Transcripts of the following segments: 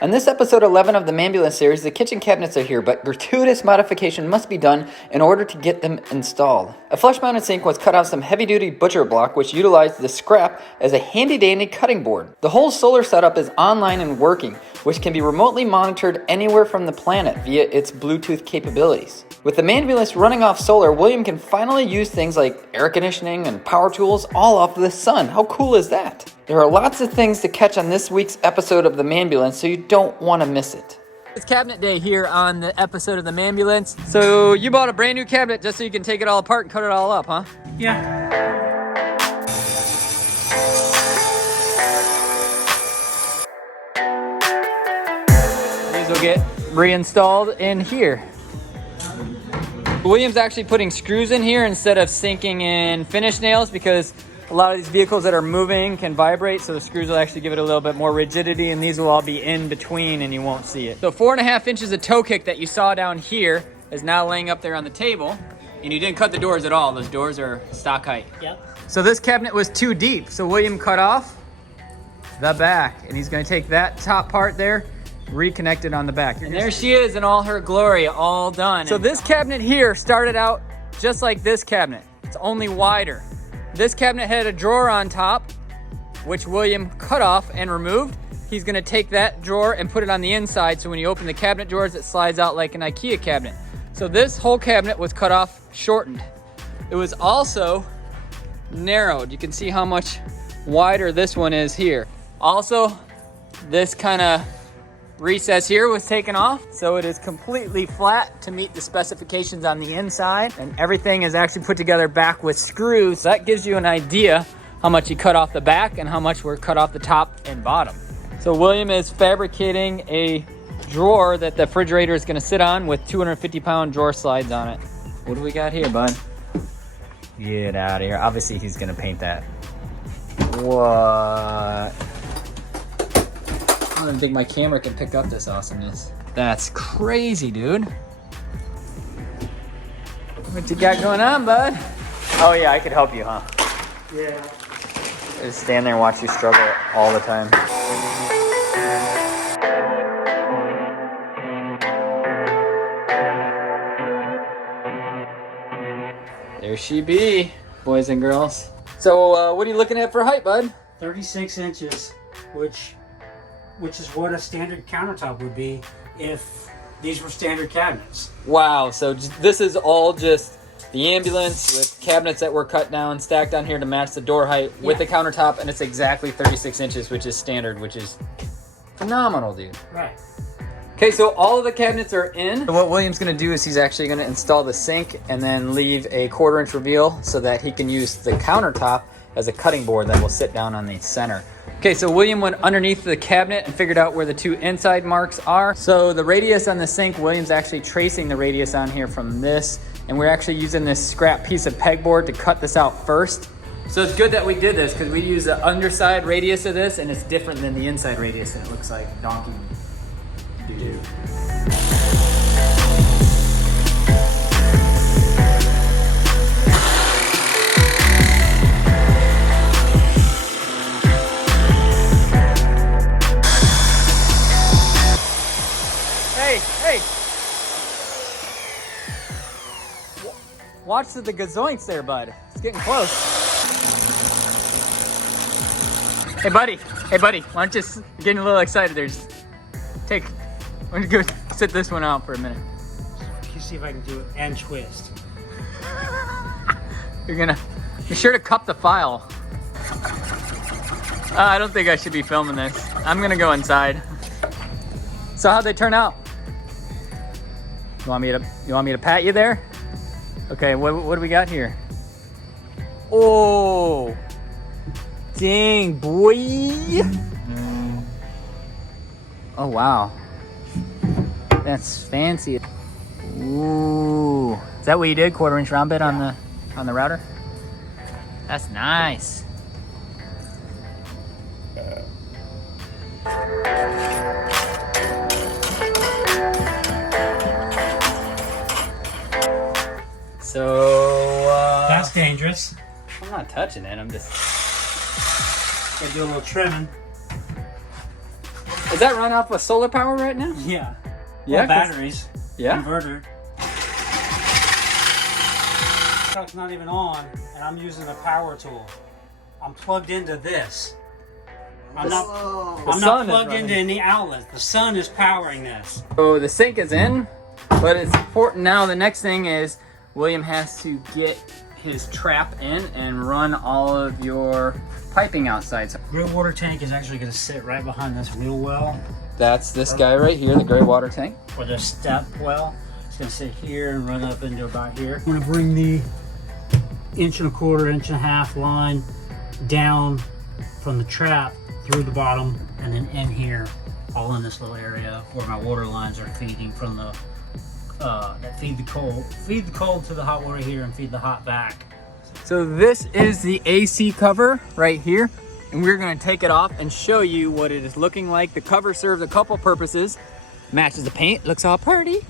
On this episode 11 of the Mambulance series, the kitchen cabinets are here, but gratuitous modification must be done in order to get them installed. A flush-mounted sink was cut out some heavy-duty butcher block, which utilized the scrap as a handy-dandy cutting board. The whole solar setup is online and working, which can be remotely monitored anywhere from the planet via its Bluetooth capabilities. With the Mambulance running off solar, William can finally use things like air conditioning and power tools all off the sun. How cool is that? There are lots of things to catch on this week's episode of the Mambulance, so you don't want to miss it. It's cabinet day here on the episode of the Mambulance. So you bought a brand new cabinet just so you can take it all apart and cut it all up, huh? Yeah. These will get reinstalled in here. William's actually putting screws in here instead of sinking in finish nails because a lot of these vehicles that are moving can vibrate, so the screws will actually give it a little bit more rigidity, and these will all be in between and you won't see it. So 4.5 inches of toe kick that you saw down here is now laying up there on the table, and you didn't cut the doors at all. Those doors are stock height. Yep. So this cabinet was too deep, so William cut off the back, and he's gonna take that top part there, reconnect it on the back. And there she is in all her glory, all done. So this cabinet here started out just like this cabinet. It's only wider. This cabinet had a drawer on top, which William cut off and removed. He's gonna take that drawer and put it on the inside, so when you open the cabinet drawers, it slides out like an IKEA cabinet. So this whole cabinet was cut off, shortened. It was also narrowed. You can see how much wider this one is here. Also, this kind of recess here was taken off, so it is completely flat to meet the specifications on the inside, and everything is actually put together back with screws. That gives you an idea how much you cut off the back and how much were cut off the top and bottom. So William is fabricating a drawer that the refrigerator is going to sit on with 250-pound drawer slides on it. What do we got here, bud? Get out of here. Obviously he's going to paint that. What? I don't think my camera can pick up this awesomeness. That's crazy, dude. What you got going on, bud? Oh yeah, I could help you, huh? Yeah. Just stand there and watch you struggle all the time. There she be, boys and girls. So what are you looking at for height, bud? 36 inches, which is what a standard countertop would be if these were standard cabinets. Wow, so this is all just the ambulance with cabinets that were cut down, stacked on here to match the door height with the countertop, and it's exactly 36 inches, which is standard, which is phenomenal, dude. Right. Okay, so all of the cabinets are in. So what William's gonna do is he's actually gonna install the sink and then leave a 1/4 inch reveal so that he can use the countertop as a cutting board that will sit down on the center. Okay, so William went underneath the cabinet and figured out where the 2 inside marks are. So the radius on the sink, William's actually tracing the radius on here from this, and we're actually using this scrap piece of pegboard to cut this out first. So it's good that we did this because we use the underside radius of this, and it's different than the inside radius, and it looks like donkey doo-doo. Hey! Watch the gazoinks there, bud. It's getting close. Hey, buddy. Why don't you you're getting a little excited there? Just why don't you go sit this one out for a minute? Let me see if I can do it and twist. Be sure to cup the file. I don't think I should be filming this. I'm gonna go inside. So how'd they turn out? You want me to pat you there? Okay, what do we got here? Oh, dang, boy. Oh, wow. That's fancy. Ooh. Is that what you did? 1/4 inch round bit on the router? That's nice. So, That's dangerous. I'm not touching it, I'm just... Gotta do a little trimming. Is that run off of solar power right now? Yeah. Yeah. Well, batteries. Yeah. Inverter. Truck's not even on, and I'm using the power tool. I'm plugged into this. I'm not plugged into any outlet. The sun is powering this. So the sink is in, but it's important now. The next thing is William has to get his trap in and run all of your piping outside. So Gray water tank is actually going to sit right behind this wheel well. that's this guy right here, the gray water tank. Or the step well. It's going to sit here and run up into about here. I'm going to bring the 1.25 inch line down from the trap through the bottom and then in here, all in this little area where my water lines are feeding from the that feed the cold to the hot water here and feed the hot back. So this is the AC cover right here, and we're going to take it off and show you what it is looking like. The cover serves a couple purposes. Matches the paint, looks all pretty.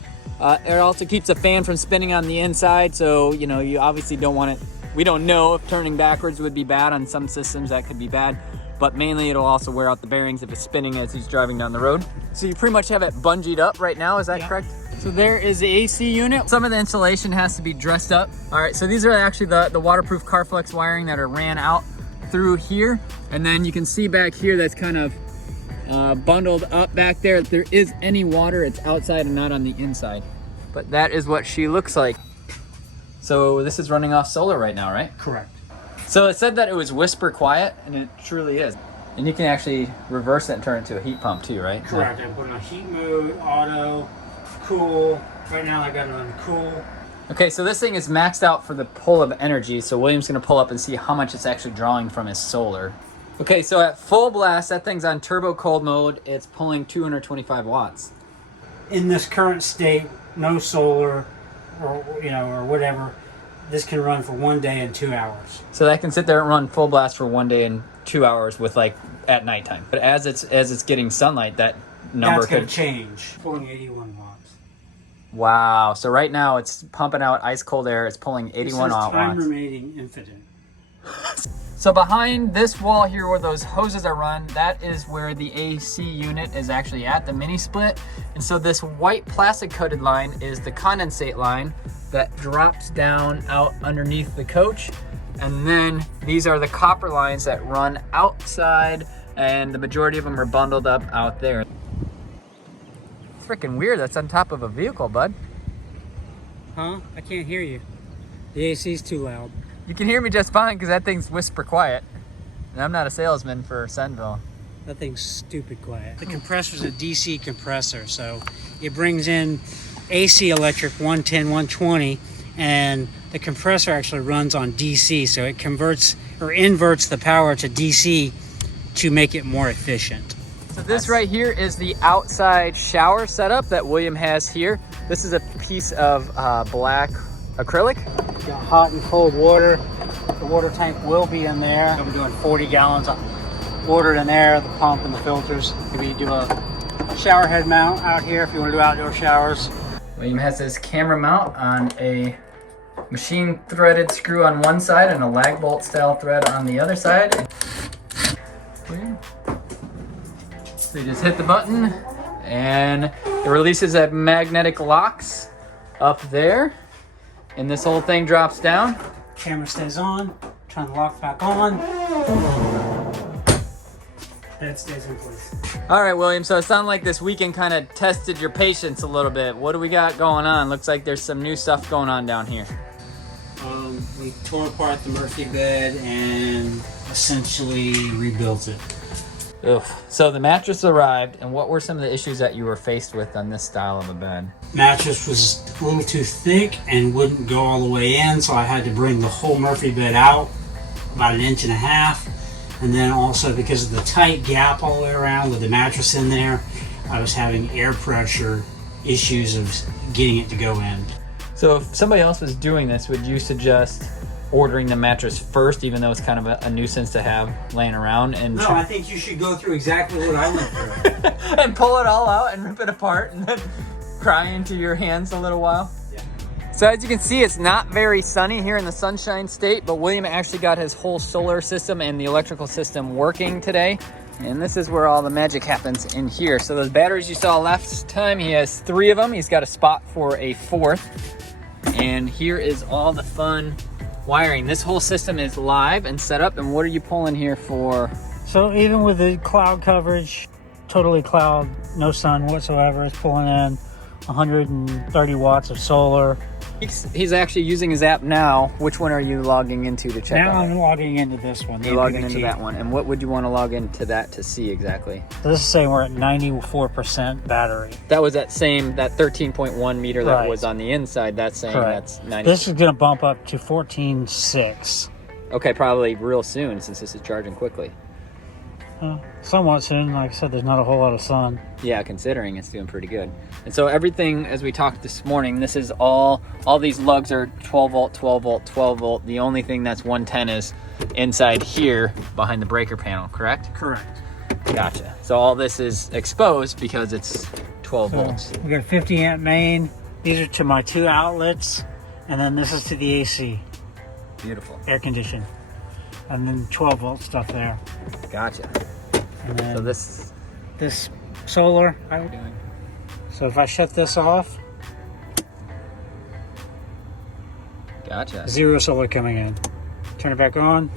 It also keeps the fan from spinning on the inside, so you know, you obviously don't want it. We don't know if turning backwards would be bad. On some systems that could be bad, but mainly it'll also wear out the bearings if it's spinning as he's driving down the road. So you pretty much have it bungeed up right now, is that correct? So there is the AC unit. Some of the insulation has to be dressed up. All right, so these are actually the waterproof Carflex wiring that are ran out through here. And then you can see back here that's kind of bundled up back there. If there is any water, it's outside and not on the inside. But that is what she looks like. So this is running off solar right now, right? Correct. So it said that it was whisper quiet, and it truly is. And you can actually reverse it and turn it into a heat pump too, right? Correct. I'm putting on heat mode, auto, cool. Right now I got it on cool. Okay, so this thing is maxed out for the pull of energy. So William's gonna pull up and see how much it's actually drawing from his solar. Okay, so at full blast, that thing's on turbo cold mode. It's pulling 225 watts. In this current state, no solar or or whatever, this can run for 1 day and 2 hours. So that can sit there and run full blast for 1 day and 2 hours with like at nighttime. But as it's getting sunlight, that number That's going could to change. Pulling 81 watts. Wow. So right now it's pumping out ice cold air. It's pulling 81 watts. Time remaining infinite. So behind this wall here where those hoses are run, that is where the AC unit is actually at, the mini split. And so this white plastic coated line is the condensate line that drops down out underneath the coach. And then these are the copper lines that run outside, and the majority of them are bundled up out there. Freaking weird, that's on top of a vehicle, bud. Huh? I can't hear you. The AC's too loud. You can hear me just fine because that thing's whisper quiet. And I'm not a salesman for Senville. That thing's stupid quiet. The compressor's a DC compressor, so it brings in AC electric 110, 120, and the compressor actually runs on DC, so it converts or inverts the power to DC to make it more efficient. So this right here is the outside shower setup that William has here. This is a piece of black acrylic. Got hot and cold water. The water tank will be in there. I'm doing 40 gallons of water in there, the pump and the filters. Maybe you do a shower head mount out here if you want to do outdoor showers. William has his camera mount on a machine threaded screw on one side and a lag bolt style thread on the other side. So you just hit the button and it releases a magnetic locks up there, and this whole thing drops down. Camera stays on, turn the lock back on. That stays in place. All right, William, so it sounded like this weekend kind of tested your patience a little bit. What do we got going on? Looks like there's some new stuff going on down here. We tore apart the Murphy bed and essentially rebuilt it. Ugh. So the mattress arrived, and what were some of the issues that you were faced with on this style of a bed? Mattress was a little too thick and wouldn't go all the way in, so I had to bring the whole Murphy bed out about 1.5 inches. And then also because of the tight gap all the way around with the mattress in there, I was having air pressure issues of getting it to go in. So if somebody else was doing this, would you suggest ordering the mattress first, even though it's kind of a nuisance to have laying around? And no, I think you should go through exactly what I went through. and pull it all out and rip it apart and then cry into your hands a little while? Yeah. So as you can see, it's not very sunny here in the Sunshine State, but William actually got his whole solar system and the electrical system working today. And this is where all the magic happens in here. So those batteries you saw last time, he has 3 of them. He's got a spot for a 4th. And here is all the fun wiring. This whole system is live and set up. And what are you pulling here for? So even with the cloud coverage, totally cloud, no sun whatsoever, it's pulling in 130 watts of solar. He's actually using his app now. Which one are you logging into to check out? Now I'm logging into this one. You're logging into that one. And what would you want to log into that to see exactly? So this is saying we're at 94% battery. That was that 13.1 meter that was on the inside. That's saying that's 90. This is going to bump up to 14.6. Okay, probably real soon since this is charging quickly. Somewhat soon. Like I said, there's not a whole lot of sun. Yeah, considering it's doing pretty good. And so everything, as we talked this morning, this is all these lugs are 12 volt, 12 volt, 12 volt. The only thing that's 110 is inside here behind the breaker panel, correct? Correct. Gotcha. So all this is exposed because it's 12 volts. We got a 50 amp main. These are to my 2 outlets. And then this is to the AC. Beautiful. Air condition. And then 12 volt stuff there. Gotcha. And then So this solar. So if I shut this off, gotcha. 0 solar coming in. Turn it back on.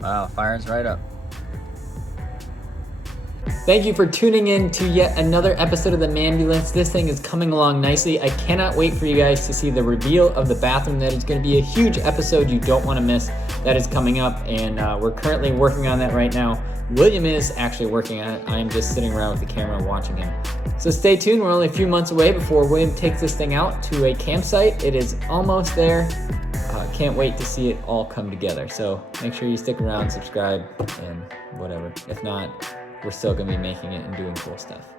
Wow, fires right up. Thank you for tuning in to yet another episode of the Mambulance. This thing is coming along nicely. I cannot wait for you guys to see the reveal of the bathroom. That is going to be a huge episode you don't want to miss. That is coming up, and we're currently working on that right now. William is actually working on it. I'm just sitting around with the camera watching him. So stay tuned. We're only a few months away before William takes this thing out to a campsite. It is almost there. Can't wait to see it all come together. So make sure you stick around, subscribe, and whatever. If not, we're still going to be making it and doing cool stuff.